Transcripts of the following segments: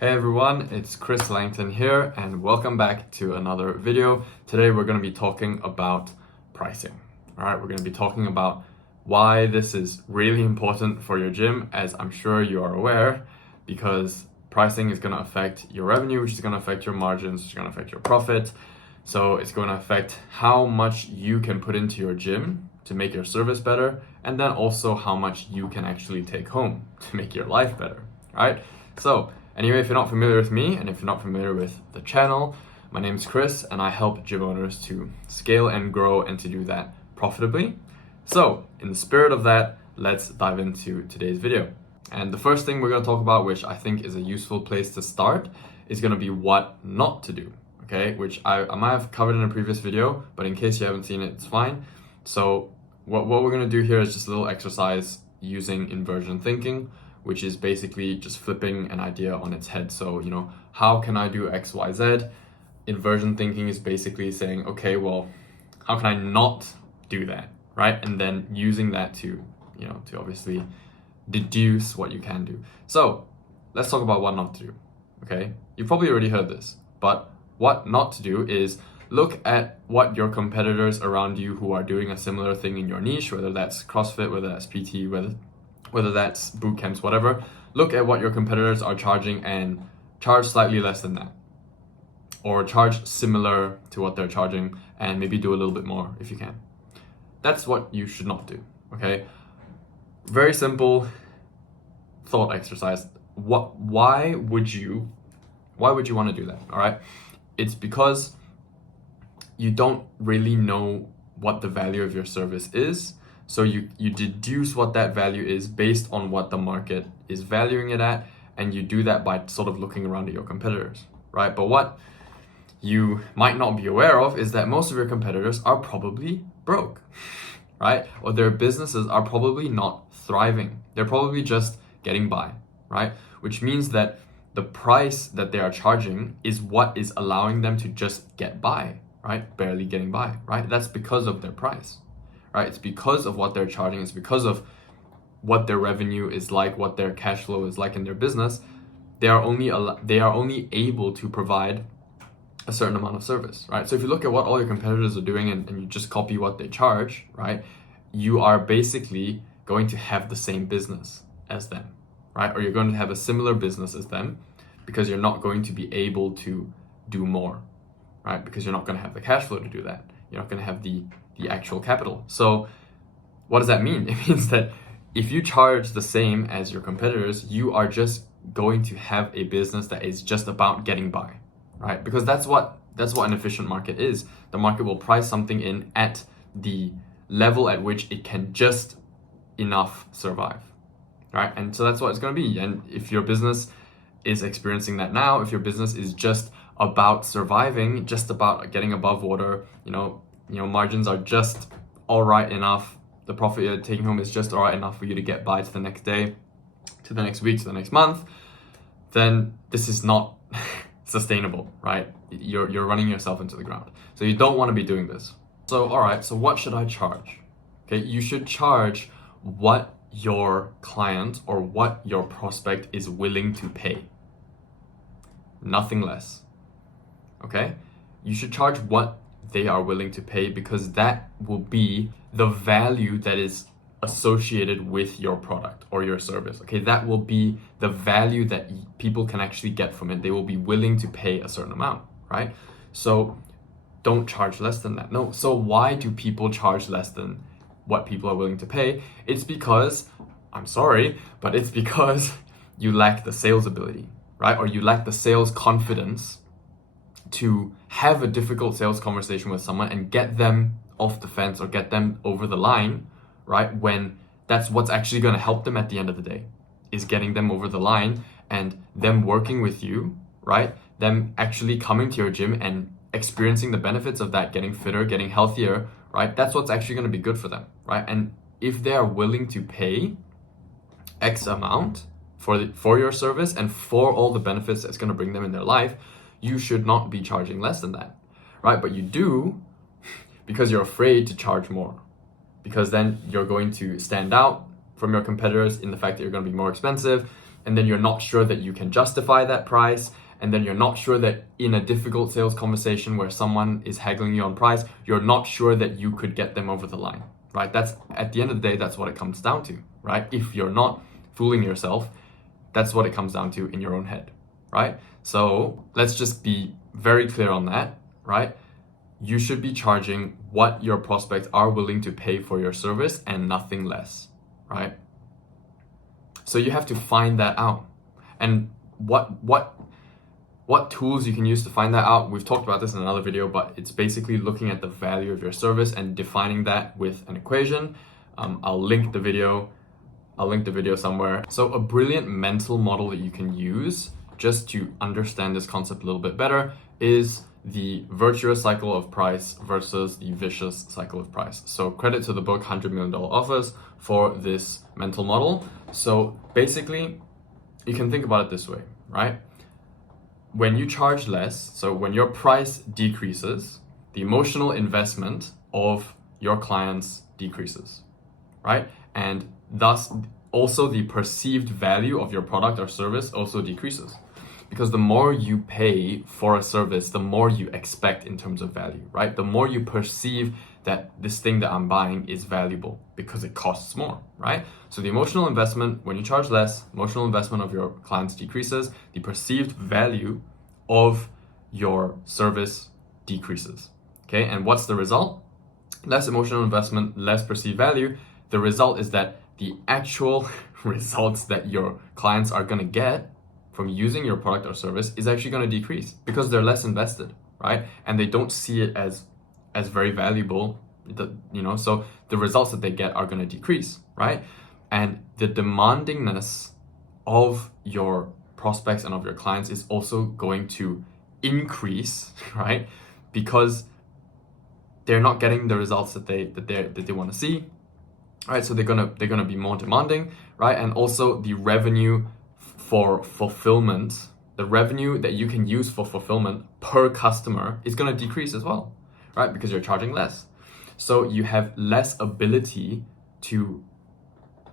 Hey everyone, it's Chris Langton here and welcome back to another video. Today we're going to be talking about pricing. Alright, we're going to be talking about why this is really important for your gym, as I'm sure you are aware, because pricing is going to affect your revenue, which is going to affect your margins, which is going to affect your profit. So it's going to affect how much you can put into your gym to make your service better, and then also how much you can actually take home to make your life better. Alright, so anyway, if you're not familiar with me and if you're not familiar with the channel, my name is Chris and I help gym owners to scale and grow and to do that profitably. So in the spirit of that, let's dive into today's video. And the first thing we're going to talk about, which I think is a useful place to start, is going to be what not to do. Okay, which I might have covered in a previous video, but in case you haven't seen it, it's fine. So what we're going to do here is just a little exercise using inversion thinking, which is basically just flipping an idea on its head. So, how can I do X, Y, Z? Inversion thinking is basically saying, okay, well, how can I not do that, right? And then using that to obviously deduce what you can do. So let's talk about what not to do, okay? You've probably already heard this, but what not to do is look at what your competitors around you who are doing a similar thing in your niche, whether that's CrossFit, whether that's PT, whether that's boot camps, whatever. Look at what your competitors are charging and charge slightly less than that, or charge similar to what they're charging and maybe do a little bit more if you can. That's what you should not do, okay? Very simple thought exercise. Why would you want to do that? All right, it's because you don't really know what the value of your service is. So you deduce what that value is based on what the market is valuing it at, and you do that by sort of looking around at your competitors, right? But what you might not be aware of is that most of your competitors are probably broke, right? Or their businesses are probably not thriving. They're probably just getting by, right? Which means that the price that they are charging is what is allowing them to just get by, right? Barely getting by, right? That's because of their price. Right? It's because of what they're charging. It's because of what their revenue is like, what their cash flow is like in their business. They are only able to provide a certain amount of service, right? So if you look at what all your competitors are doing and you just copy what they charge, right? You are basically going to have the same business as them, right? Or you're going to have a similar business as them because you're not going to be able to do more, right? Because you're not going to have the cash flow to do that. You're not going to have the actual capital. So what does that mean? It means that if you charge the same as your competitors, you are just going to have a business that is just about getting by, right? Because that's what an efficient market is. The market will price something in at the level at which it can just enough survive, right? And so that's what it's going to be. And if your business is experiencing that now, if your business is just about surviving, just about getting above water, margins are just all right enough, the profit you're taking home is just all right enough for you to get by to the next day, to the next week, to the next month, then this is not sustainable, right? You're running yourself into the ground. So you don't want to be doing this. So, all right, so what should I charge? Okay, you should charge what your client or what your prospect is willing to pay. Nothing less. Okay? You should charge what they are willing to pay, because that will be the value that is associated with your product or your service. Okay, that will be the value that people can actually get from it. They will be willing to pay a certain amount, right? So don't charge less than that. No. So why do people charge less than what people are willing to pay? It's because, I'm sorry, but it's because you lack the sales ability, right? Or you lack the sales confidence to have a difficult sales conversation with someone and get them off the fence or get them over the line, right? When that's what's actually going to help them at the end of the day, is getting them over the line and them working with you, right? Them actually coming to your gym and experiencing the benefits of that, getting fitter, getting healthier, right? That's what's actually going to be good for them, right? And if they are willing to pay X amount for your service and for all the benefits that's going to bring them in their life, you should not be charging less than that, right? But you do because you're afraid to charge more, because then you're going to stand out from your competitors in the fact that you're going to be more expensive, and then you're not sure that you can justify that price, and then you're not sure that in a difficult sales conversation where someone is haggling you on price, you're not sure that you could get them over the line, right? That's, at the end of the day, that's what it comes down to, right? If you're not fooling yourself, that's what it comes down to in your own head, right? So let's just be very clear on that, right? You should be charging what your prospects are willing to pay for your service and nothing less, right? So you have to find that out. And what tools you can use to find that out, we've talked about this in another video, but it's basically looking at the value of your service and defining that with an equation. I'll link the video somewhere. So a brilliant mental model that you can use just to understand this concept a little bit better is the virtuous cycle of price versus the vicious cycle of price. So credit to the book $100 Million Offers for this mental model. So basically, you can think about it this way, right? When you charge less, so when your price decreases, the emotional investment of your clients decreases, right? And thus also the perceived value of your product or service also decreases. Because the more you pay for a service, the more you expect in terms of value, right? The more you perceive that this thing that I'm buying is valuable because it costs more, right? So the emotional investment, when you charge less, emotional investment of your clients decreases, the perceived value of your service decreases, okay? And what's the result? Less emotional investment, less perceived value. The result is that the actual results that your clients are gonna get from using your product or service is actually gonna decrease because they're less invested, right? And they don't see it as very valuable, so the results that they get are gonna decrease, right? And the demandingness of your prospects and of your clients is also going to increase, right? Because they're not getting the results that they want to see, right? So they're gonna be more demanding, right? And also the revenue for fulfillment, the revenue that you can use for fulfillment per customer is gonna decrease as well, right? Because you're charging less. So you have less ability to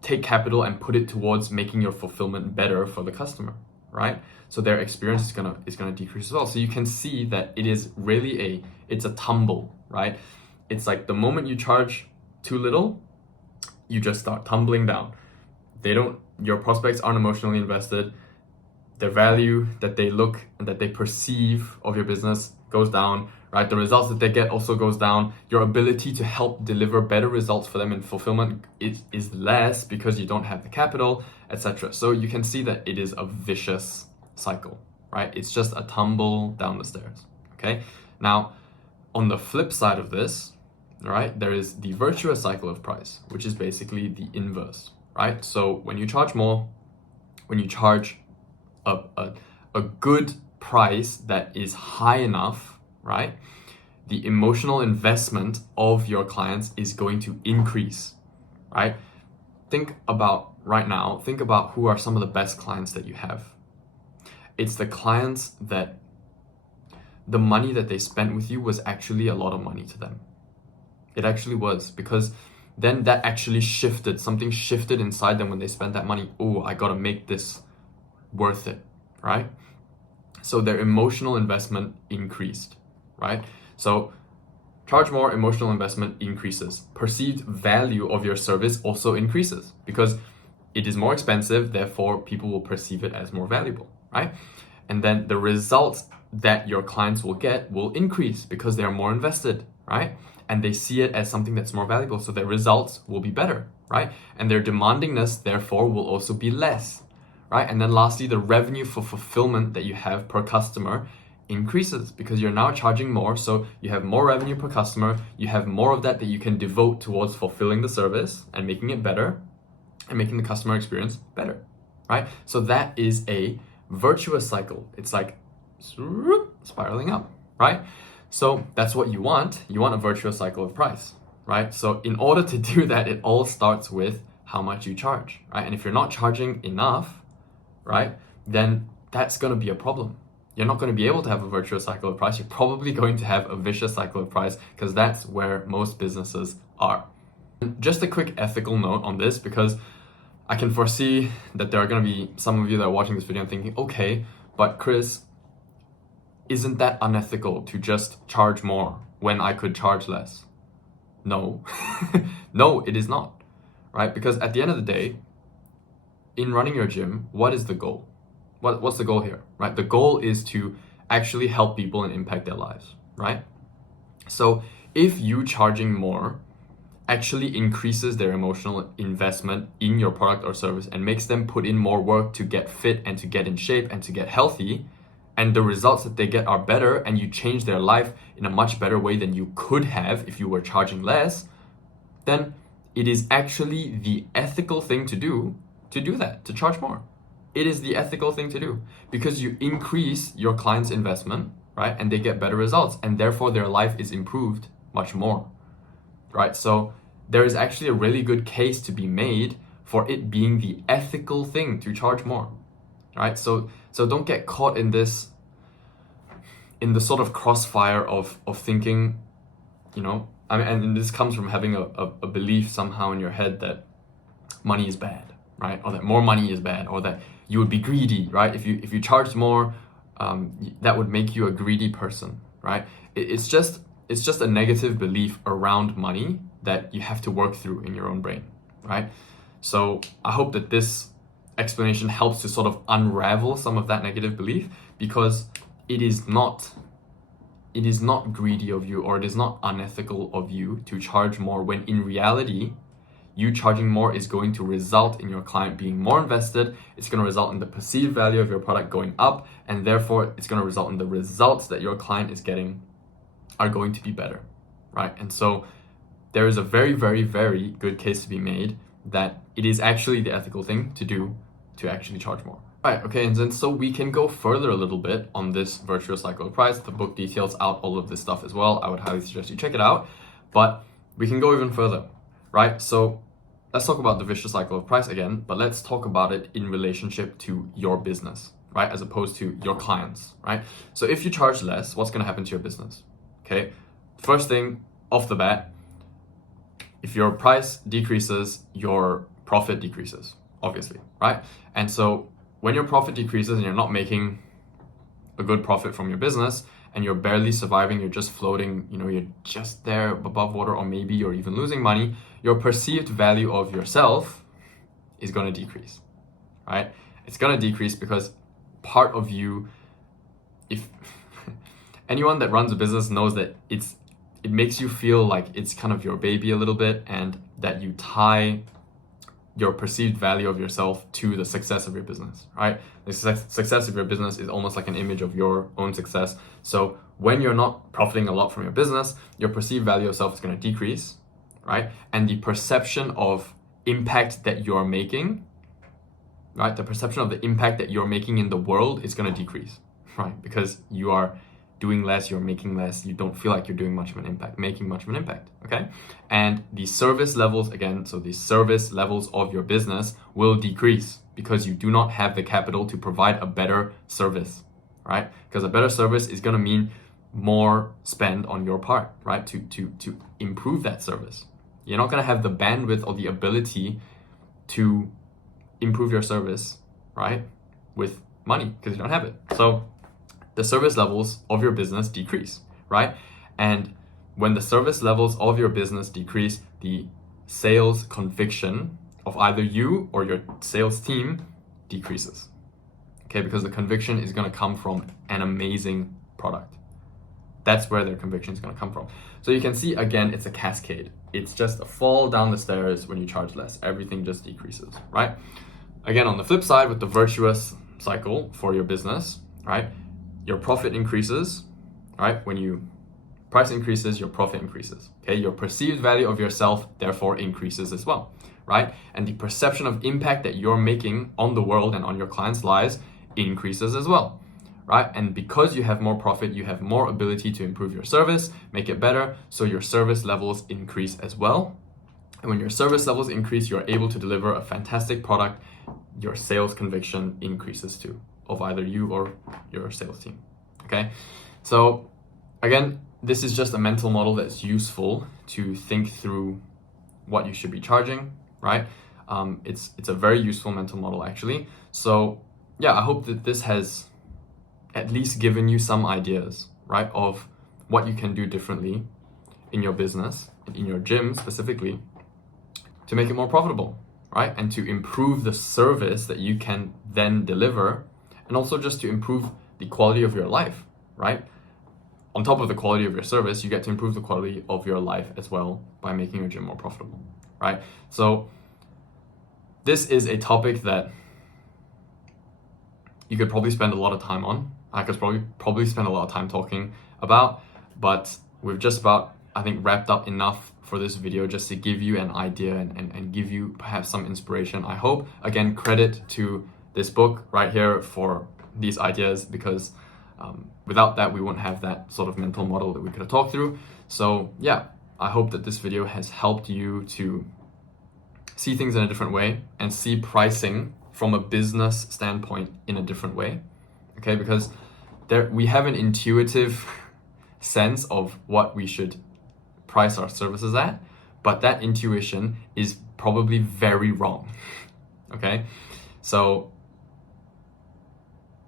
take capital and put it towards making your fulfillment better for the customer, right? So their experience is gonna decrease as well. So you can see that it is really it's a tumble, right? It's like the moment you charge too little, you just start tumbling down. Your prospects aren't emotionally invested. The value that they look and that they perceive of your business goes down, right? The results that they get also goes down. Your ability to help deliver better results for them in fulfillment is less because you don't have the capital, etc. So you can see that it is a vicious cycle, right? It's just a tumble down the stairs, okay? Now, on the flip side of this, right, there is the virtuous cycle of price, which is basically the inverse, right? So when you charge more, when you charge a good price that is high enough, right, the emotional investment of your clients is going to increase, right? Think about who are some of the best clients that you have. It's the clients that the money that they spent with you was actually a lot of money to them. It actually was, because then that actually something shifted inside them when they spent that money. Oh, I gotta make this worth it, right? So their emotional investment increased, right? So charge more, emotional investment increases. Perceived value of your service also increases because it is more expensive, therefore people will perceive it as more valuable, right? And then the results that your clients will get will increase because they are more invested, right? And they see it as something that's more valuable, so their results will be better, right? And their demandingness, therefore, will also be less, right? And then lastly, the revenue for fulfillment that you have per customer increases because you're now charging more, so you have more revenue per customer, you have more of that you can devote towards fulfilling the service and making it better and making the customer experience better, right? So that is a virtuous cycle. It's like spiraling up, right? So that's what you want. You want a virtuous cycle of price, right? So in order to do that, it all starts with how much you charge, right? And if you're not charging enough, right, then that's going to be a problem. You're not going to be able to have a virtuous cycle of price. You're probably going to have a vicious cycle of price because that's where most businesses are. Just a quick ethical note on this, because I can foresee that there are going to be some of you that are watching this video and thinking, okay, but Chris, isn't that unethical to just charge more when I could charge less? No, no, it is not, right? Because at the end of the day, in running your gym, what is the goal? What's the goal here, right? The goal is to actually help people and impact their lives, right? So if you charging more actually increases their emotional investment in your product or service and makes them put in more work to get fit and to get in shape and to get healthy, and the results that they get are better, and you change their life in a much better way than you could have if you were charging less, then it is actually the ethical thing to do that, to charge more. It is the ethical thing to do because you increase your client's investment, right? And they get better results, and therefore their life is improved much more, right? So there is actually a really good case to be made for it being the ethical thing to charge more, right? So don't get caught in this, in the sort of crossfire of thinking, you know, I mean, and this comes from having a belief somehow in your head that money is bad, right? Or that more money is bad, or that you would be greedy, right? If you charged more, that would make you a greedy person, right? It's just a negative belief around money that you have to work through in your own brain, right? So I hope that this explanation helps to sort of unravel some of that negative belief, because it is not greedy of you, or it is not unethical of you to charge more, when in reality you charging more is going to result in your client being more invested. It's going to result in the perceived value of your product going up, and therefore it's going to result in the results that your client is getting are going to be better, right? And so there is a very, very, very good case to be made that it is actually the ethical thing to do to actually charge more. Right, okay, and then so we can go further a little bit on this virtuous cycle of price. The book details out all of this stuff as well. I would highly suggest you check it out, but we can go even further, right? So let's talk about the vicious cycle of price again, but let's talk about it in relationship to your business, right? As opposed to your clients, right? So if you charge less, what's going to happen to your business? Okay, first thing off the bat, if your price decreases, your profit decreases, obviously, right? And so when your profit decreases and you're not making a good profit from your business and you're barely surviving, you're just floating, you know, you're just there above water, or maybe you're even losing money, your perceived value of yourself is going to decrease, right? It's going to decrease because part of you, if anyone that runs a business knows that it makes you feel like it's kind of your baby a little bit, and that you tie your perceived value of yourself to the success of your business, right? The success of your business is almost like an image of your own success. So when you're not profiting a lot from your business, your perceived value of self is going to decrease, right? And the perception of impact that you're making, right? The perception of the impact that you're making in the world is going to decrease, right? Because you are doing less, you're making less, you don't feel like you're doing much of an impact, making much of an impact, okay? And the service levels, again, so the service levels of your business will decrease because you do not have the capital to provide a better service, right? Because a better service is gonna mean more spend on your part, right? To improve that service. You're not gonna have the bandwidth or the ability to improve your service, right? With money, because you don't have it. So the service levels of your business decrease, right? And when the service levels of your business decrease, the sales conviction of either you or your sales team decreases, okay? Because the conviction is gonna come from an amazing product. That's where their conviction is gonna come from. So you can see, again, it's a cascade. It's just a fall down the stairs when you charge less. Everything just decreases, right? Again, on the flip side, with the virtuous cycle for your business, right? Your profit increases, right? When you price increases, your profit increases, okay? Your perceived value of yourself therefore increases as well, right? And the perception of impact that you're making on the world and on your clients' lives increases as well, right? And because you have more profit, you have more ability to improve your service, make it better, so your service levels increase as well. And when your service levels increase, you're able to deliver a fantastic product, your sales conviction increases too, of either you or your sales team, okay? So again, this is just a mental model that's useful to think through what you should be charging, right? It's a very useful mental model actually. So yeah, I hope that this has at least given you some ideas, right, of what you can do differently in your business, in your gym specifically, to make it more profitable, right? And to improve the service that you can then deliver, and also just to improve the quality of your life, right? On top of the quality of your service, you get to improve the quality of your life as well by making your gym more profitable, right? So this is a topic that you could probably spend a lot of time on. I could probably spend a lot of time talking about, but we've just about, I think, wrapped up enough for this video just to give you an idea and give you perhaps some inspiration, I hope. Again, credit to this book right here for these ideas, because without that, we wouldn't have that sort of mental model that we could have talked through. So yeah, I hope that this video has helped you to see things in a different way and see pricing from a business standpoint in a different way, okay? Because we have an intuitive sense of what we should price our services at, but that intuition is probably very wrong, okay? So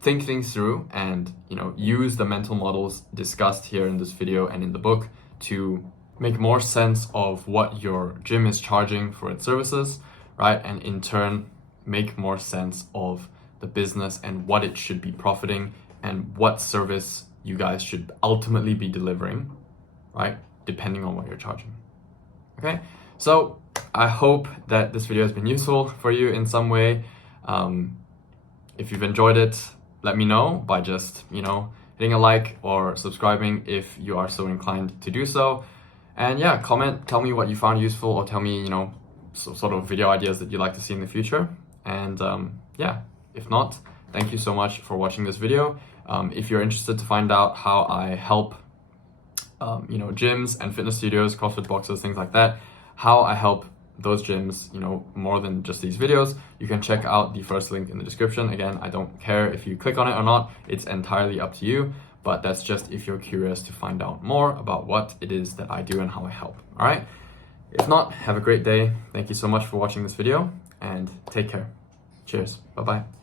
think things through and, use the mental models discussed here in this video and in the book to make more sense of what your gym is charging for its services, right? And in turn, make more sense of the business and what it should be profiting and what service you guys should ultimately be delivering, right? Depending on what you're charging. Okay, so I hope that this video has been useful for you in some way. If you've enjoyed it, let me know by just, hitting a like or subscribing if you are so inclined to do so. And yeah, comment, tell me what you found useful, or tell me, sort of video ideas that you'd like to see in the future. And yeah, if not, thank you so much for watching this video. If you're interested to find out how I help gyms and fitness studios, CrossFit boxes, things like that, how I help those gyms, more than just these videos, you can check out the first link in the description. Again, I don't care if you click on it or not, it's entirely up to you, but that's just if you're curious to find out more about what it is that I do and how I help, all right? If not, have a great day. Thank you so much for watching this video, and take care. Cheers, bye-bye.